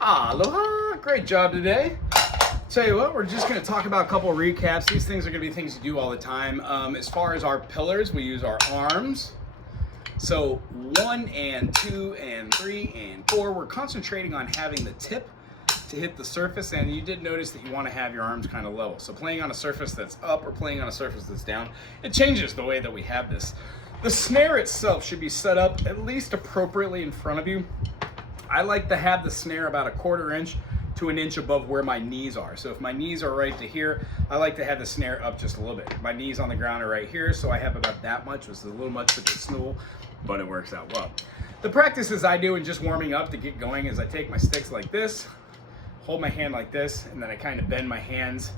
Aloha! Great job today. Tell you what, we're just going to talk about a couple of recaps. These things are going to be things you do all the time. As far as our pillars, we use our arms. So 1 and 2 and 3 and 4, we're concentrating on having the tip to hit the surface, and you did notice that you want to have your arms kind of level. So playing on a surface that's up or playing on a surface that's down, it changes the way that we have this. The snare itself should be set up at least appropriately in front of you. I like to have the snare about a 1/4 inch to an inch above where my knees are. So if my knees are right to here, I like to have the snare up just a little bit. My knees on the ground are right here, so I have about that much, which is a little much with the snool, but it works out well. The practices I do in just warming up to get going is I take my sticks like this, hold my hand like this, and then I kind of bend my hands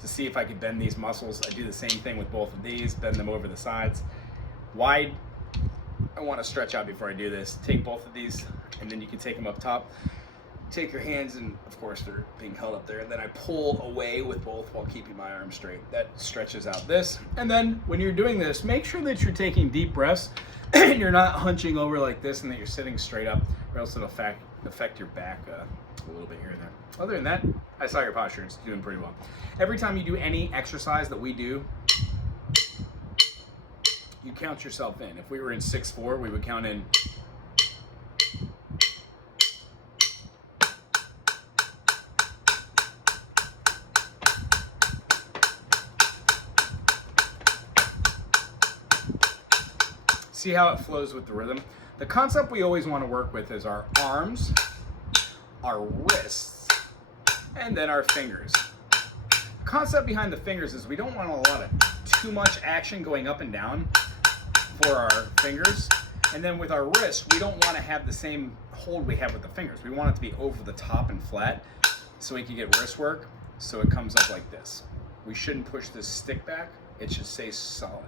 to see if I can bend these muscles. I do the same thing with both of these, bend them over the sides. Wide, I want to stretch out before I do this. Take both of these, and then you can take them up top. Take your hands, and of course they're being held up there, and then I pull away with both while keeping my arms straight. That stretches out this. And then when you're doing this, make sure that you're taking deep breaths and you're not hunching over like this and that you're sitting straight up, or else it'll affect your back a little bit here and there. Other than that, I saw your posture. It's doing pretty well. Every time you do any exercise that we do, you count yourself in. If we were in 6-4, we would count in. See how it flows with the rhythm? The concept we always want to work with is our arms, our wrists, and then our fingers. The concept behind the fingers is we don't want a lot of too much action going up and down for our fingers. And then with our wrists, we don't want to have the same hold we have with the fingers. We want it to be over the top and flat so we can get wrist work, so it comes up like this. We shouldn't push this stick back. It should stay solid.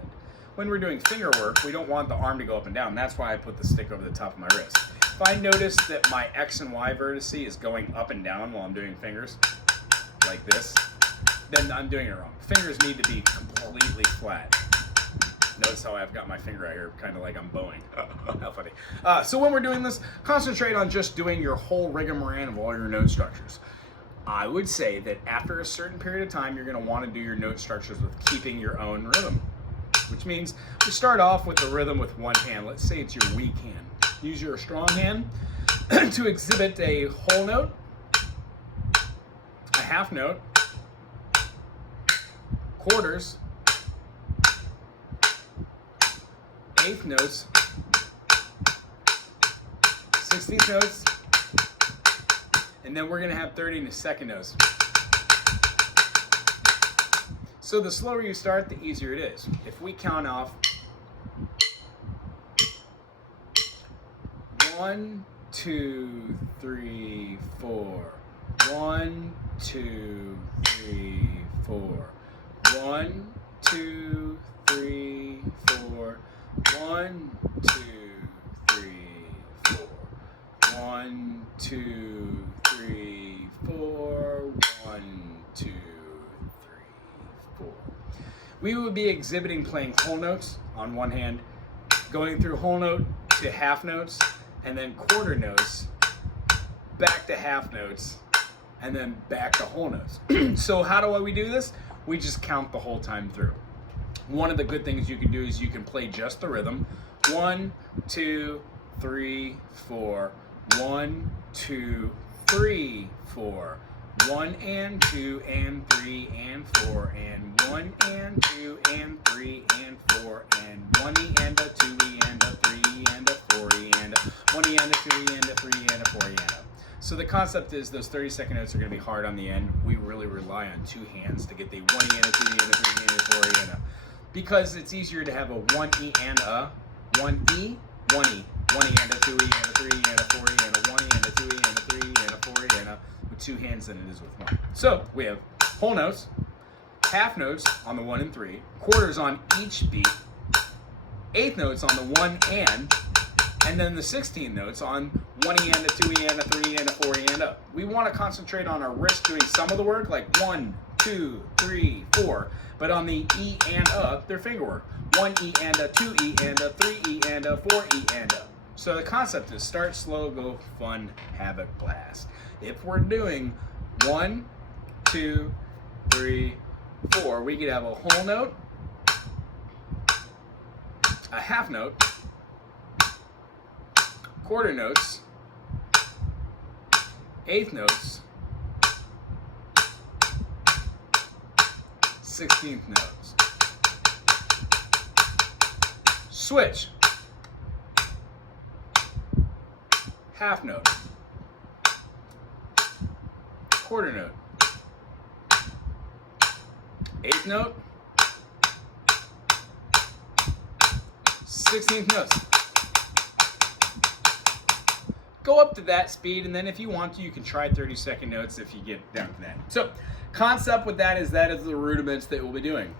When we're doing finger work, we don't want the arm to go up and down. That's why I put the stick over the top of my wrist. If I notice that my X and Y vertex is going up and down while I'm doing fingers, like this, then I'm doing it wrong. Fingers need to be completely flat. Notice how I've got my finger out here, kind of like I'm bowing. How funny. So when we're doing this, concentrate on just doing your whole rigmarole of all your note structures. I would say that after a certain period of time, you're going to want to do your note structures with keeping your own rhythm, which means we start off with the rhythm with one hand. Let's say it's your weak hand. Use your strong hand to exhibit a whole note, a half note, quarters, eighth notes, 16th notes, and then we're going to have 32nd notes. So the slower you start, the easier it is. If we count off 1, 2, 3, 4, 1, 2, 3, 4, 1, 2, 3, 4, 1, 2, 3, 4, 1, 2, 3, 4, 1, 2, 3, 4. We would be exhibiting playing whole notes on one hand, going through whole note to half notes, and then quarter notes, back to half notes, and then back to whole notes. So how do we do this? We just count the whole time through. One of the good things you can do is you can play just the rhythm. 1, 2, 3, 4. 1, 2, 3, 4. 1 and 2 and 3 and 4 and 1 and 2 and 3 and 4 and 1 E and a 2 E and a 3 E and a 4 E and a 1 E and a 2 E and a 3 E and a 4 E and a. So the concept is those 32nd notes are going to be hard on the end. We really rely on two hands to get the 1 E and a 2 E and a 3 E and a 4 E and a. Because it's easier to have a 1 E and a 1 E, 1 E, 1 E and a 2 E and a 3 E and a 4 E and a 1 E and a 2 E and a 3 E and a 4 E and a with two hands than it is with one. So we have whole notes, half notes on the 1 and 3, quarters on each beat, eighth notes on the 1 and then the 16 notes on 1 E and a 2 E and a 3 E and a 4 E and a. We want to concentrate on our wrist doing some of the work, like 1, 2, 3, 4, but on the E and a, they're finger work. 1 E and a 2 E and a 3 E and a 4 E and a. So the concept is start slow, go fun, havoc, blast. If we're doing 1, 2, 3, 4, we could have a whole note, a half note, quarter notes, eighth notes, 16th notes. Switch. Half note, quarter note, eighth note, 16th notes. Go up to that speed, and then if you want to, you can try 30-second notes if you get down to that. So, concept with that is the rudiments that we'll be doing.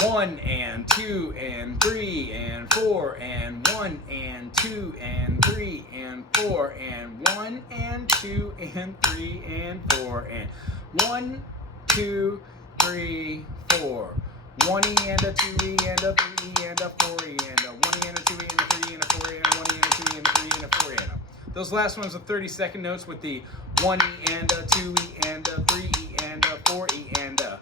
1 and 2 and 3 and 4 and 1 and 2 and 3 and 4 and 1 and 2 and 3 and 4 and 1, 2, 3, 4. 1 E and a 2 E and a 3 E and a 4 E and a 1 E and a 2 E and a 3 E and a 4 E and a 1 E and a 2 E and a 3 E and a 4 E and a. Those last ones are 30-second notes with the 1 E and a 2 E and a 3 E and a 4 E and a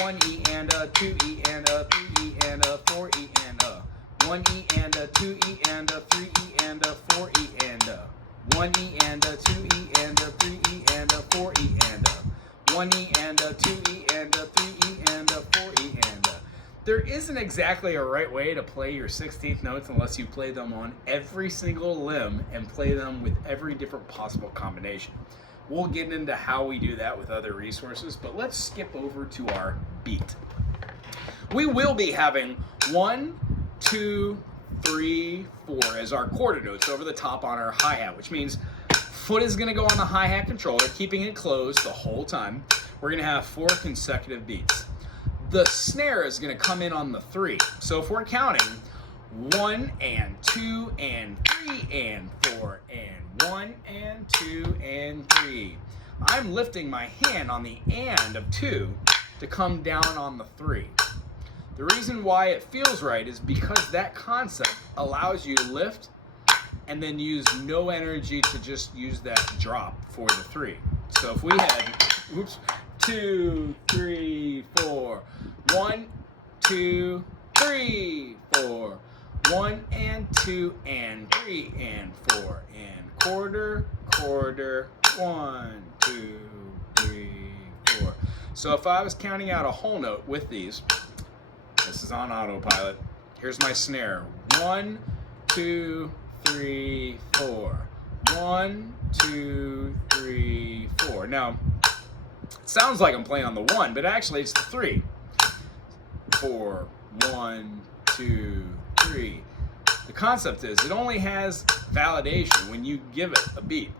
1 E and a 2 E and a 3 E and a 4 E and a 1 E and a 2 E and a 3 E and a 4 E and a 1 E and a 2 E and a 3 E and a 4 E and a 1 E and a 2 E and a 3 E and a 4 E and a. There isn't exactly a right way to play your 16th notes unless you play them on every single limb and play them with every different possible combination. We'll get into how we do that with other resources, but let's skip over to our beat. We will be having 1, 2, 3, 4 as our quarter notes over the top on our hi-hat, which means foot is going to go on the hi-hat controller, keeping it closed the whole time. We're going to have 4 consecutive beats. The snare is going to come in on the 3. So if we're counting 1 and 2 and 3 and 4 and 1 and 2 and 3. I'm lifting my hand on the and of 2 to come down on the 3. The reason why it feels right is because that concept allows you to lift and then use no energy to just use that drop for the 3. So if we had 2, 3, 4, 1, 2, 3, 4. 1 and 2 and 3 and 4 and quarter, quarter, 1, 2, 3, 4. So if I was counting out a whole note with these, this is on autopilot. Here's my snare. 1, 2, 3, 4. 1, 2, 3, 4. Now, it sounds like I'm playing on the 1, but actually it's the 3. 4, 1, 2, 3. The concept is it only has validation when you give it a beat.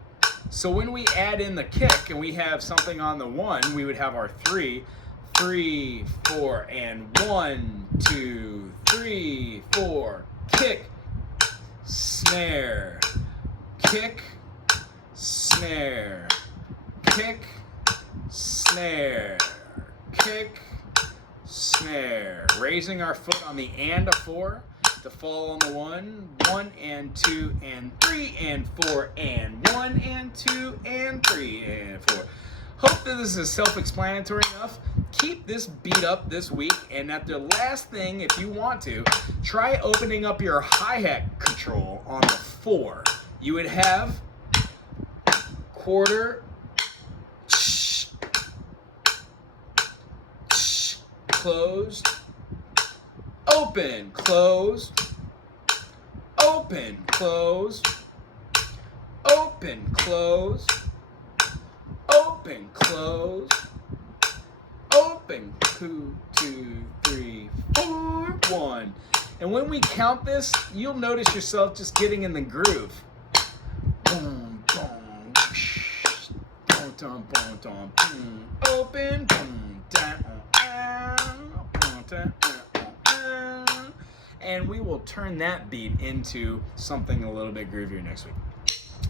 So when we add in the kick and we have something on the 1, we would have our 3, 3, 4, and 1, 2, 3, 4. Kick, snare, kick, snare, kick, snare, kick, snare. Raising our foot on the and of 4 to fall on the 1, 1 and 2 and 3 and 4 and 1 and 2 and 3 and 4. Hope that this is self-explanatory enough. Keep this beat up this week, and at the last thing, if you want to, try opening up your hi-hat control on the 4. You would have quarter, closed, open, closed, open, closed, open, closed, open, closed, open, 2, 2, 3, 4, 1. And when we count this, you'll notice yourself just getting in the groove. Boom, boom, boom, boom, boom, boom, boom, open, boom, down, and we will turn that beat into something a little bit groovier next week.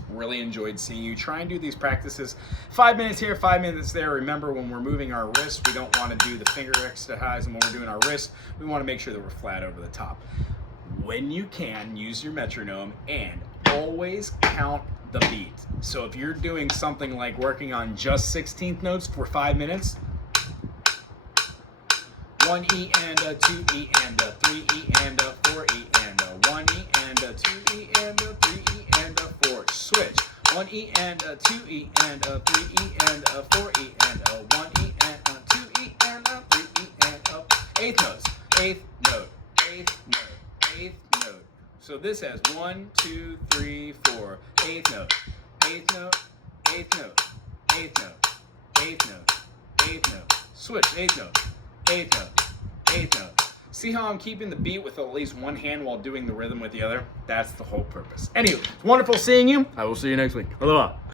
Really enjoyed seeing you. Try and do these practices 5 minutes here, 5 minutes there. Remember, when we're moving our wrist, we don't want to do the finger exercise, and when we're doing our wrist, we want to make sure that we're flat over the top. When you can, use your metronome and always count the beat. So if you're doing something like working on just 16th notes for 5 minutes, 1 E and a 2 E and a 3 E and a 4 E and a 1 E and a 2 E and a 3 E and a 4. Switch. 1 E and a 2 E and a 3 E and a 4 E and a 1 E and a 2 E and a 3 E and a eighth notes. Eighth note. Eighth note. Eighth note. So this has 1, 2, 3, 4. Eighth note. Eighth note. Eighth note. Eighth note. Eighth note. Eighth note. Switch. Eighth note. Eighth note. Eighth note. See how I'm keeping the beat with at least one hand while doing the rhythm with the other? That's the whole purpose. Anyway, it's wonderful seeing you. I will see you next week. Aloha.